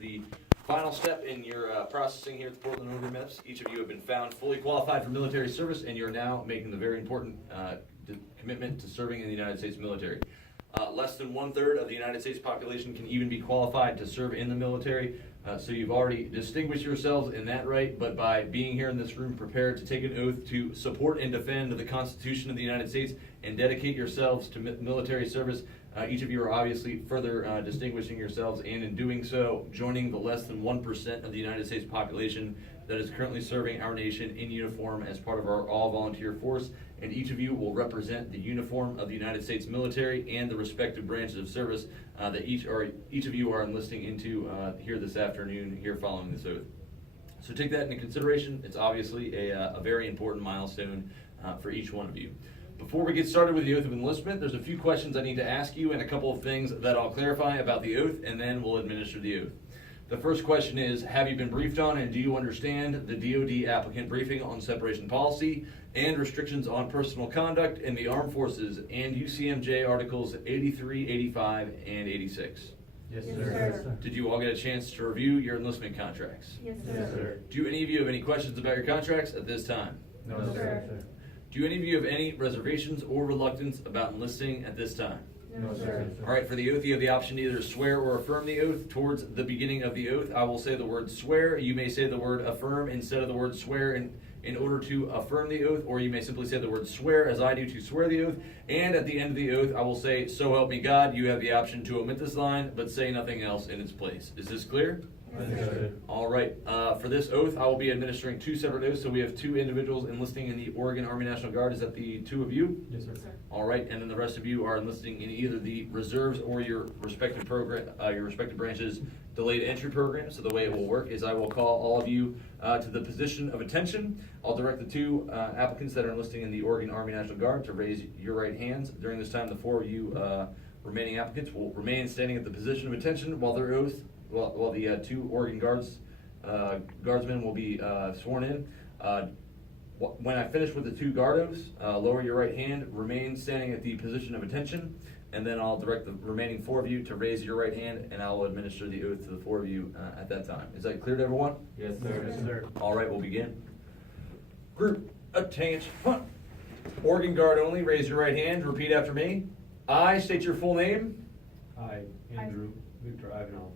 the final step in your processing here at the Portland Over MIPS. Each of you have been found fully qualified for military service, and you're now making the very important commitment to serving in the United States military. Less than 1/3 of the United States population can even be qualified to serve in the military. So you've already distinguished yourselves in that right, but by being here in this room prepared to take an oath to support and defend the Constitution of the United States and dedicate yourselves to military service, each of you are obviously further distinguishing yourselves, and in doing so, joining the less than 1% of the United States population that is currently serving our nation in uniform as part of our all-volunteer force. And each of you will represent the uniform of the United States military and the respective branches of service that each of you are enlisting into here this afternoon, here following this oath. So take that into consideration. It's obviously a very important milestone for each one of you. Before we get started with the oath of enlistment, there's a few questions I need to ask you and a couple of things that I'll clarify about the oath, and then we'll administer the oath. The first question is, have you been briefed on and do you understand the DoD applicant briefing on separation policy and restrictions on personal conduct in the armed forces and UCMJ Articles 83, 85, and 86? Yes, sir. Did you all get a chance to review your enlistment contracts? Yes, sir. Do any of you have any questions about your contracts at this time? No, sir. Do any of you have any reservations or reluctance about enlisting at this time? No, sir. All right, for the oath, you have the option to either swear or affirm the oath. Towards the beginning of the oath, I will say the word swear. You may say the word affirm instead of the word swear in order to affirm the oath, or you may simply say the word swear as I do to swear the oath. And at the end of the oath, I will say, so help me God. You have the option to omit this line, but say nothing else in its place. Is this clear? Yes, sir. All right. For this oath, I will be administering two separate oaths. So we have two individuals enlisting in the Oregon Army National Guard. Is that the two of you? Yes, sir. All right. And then the rest of you are enlisting in either the reserves or your respective program, your respective branches' delayed entry program. So the way it will work is I will call all of you to the position of attention. I'll direct the two applicants that are enlisting in the Oregon Army National Guard to raise your right hands. During this time, the four of you remaining applicants will remain standing at the position of attention while their oath. While the two Oregon guardsmen will be sworn in. When I finish with the two guard oaths, lower your right hand, remain standing at the position of attention, and then I'll direct the remaining four of you to raise your right hand, and I'll administer the oath to the four of you at that time. Is that clear to everyone? Yes, sir. Yes, sir. All right, we'll begin. Group, attention. Oregon Guard only, raise your right hand, repeat after me. I state your full name. I, Andrew Victor Ivanov,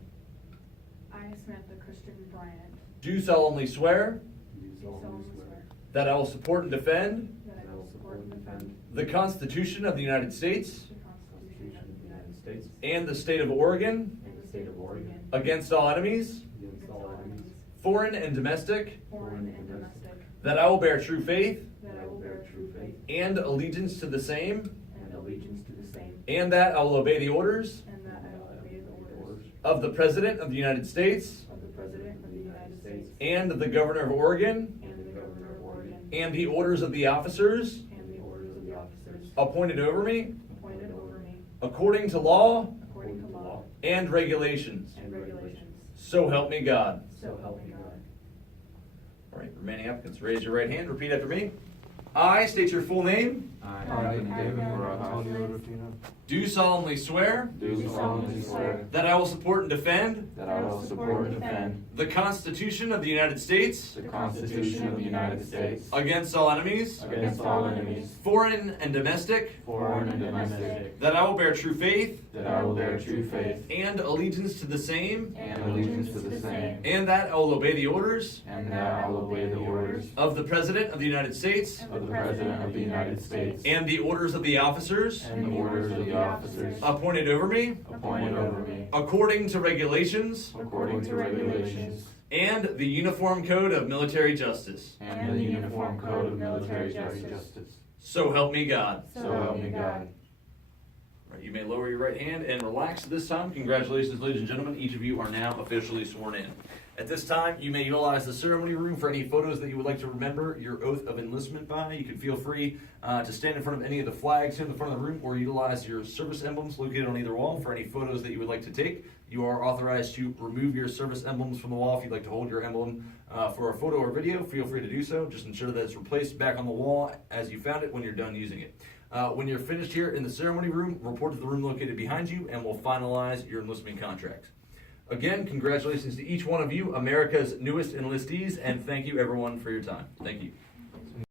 I, Samantha Christian Bryant, Do solemnly swear do do solemnly swear that I will support and defend that I will support and defend the Constitution of the United States the Constitution of the United States and the state of Oregon and the state of Oregon against all enemies, against all enemies, foreign and domestic, foreign and domestic, that I will bear true faith that I will bear true faith and allegiance to the same, and allegiance to the same, and that I will obey the orders and that I will obey the orders of the President of the United States of the President of the United States and the Governor of Oregon, and the Governor of Oregon, and the orders of the officers and the orders of the officers appointed over me appointed over me according to law according to law and regulations. and regulations. So help me God. So help me God. All right, remaining applicants, raise your right hand, repeat after me. I state your full name, I, David Antonio Rufino, do solemnly swear do solemnly swear that I will support and defend that I will support and defend the Constitution of the United States the Constitution of the United States against all enemies, against all enemies, foreign and domestic, foreign and domestic, that I will bear true faith that I will bear true faith and allegiance to the same, and allegiance to the same, and that I will obey the orders and that I will obey the orders of the President of the United States of the President of the United States and the orders of the officers and the orders of the officers appointed over me appointed over me according to regulations according to regulations and the Uniform Code of Military Justice. and the Uniform Code of Military Justice. So help me God. So help me God. All right, you may lower your right hand and relax this time. Congratulations, ladies and gentlemen. Each of you are now officially sworn in. At this time, you may utilize the ceremony room for any photos that you would like to remember your oath of enlistment by. You can feel free to stand in front of any of the flags here in the front of the room or utilize your service emblems located on either wall for any photos that you would like to take. You are authorized to remove your service emblems from the wall. If you'd like to hold your emblem for a photo or video, feel free to do so. Just ensure that it's replaced back on the wall as you found it when you're done using it. When you're finished here in the ceremony room, report to the room located behind you and we'll finalize your enlistment contract. Again, congratulations to each one of you, America's newest enlistees, and thank you everyone for your time. Thank you.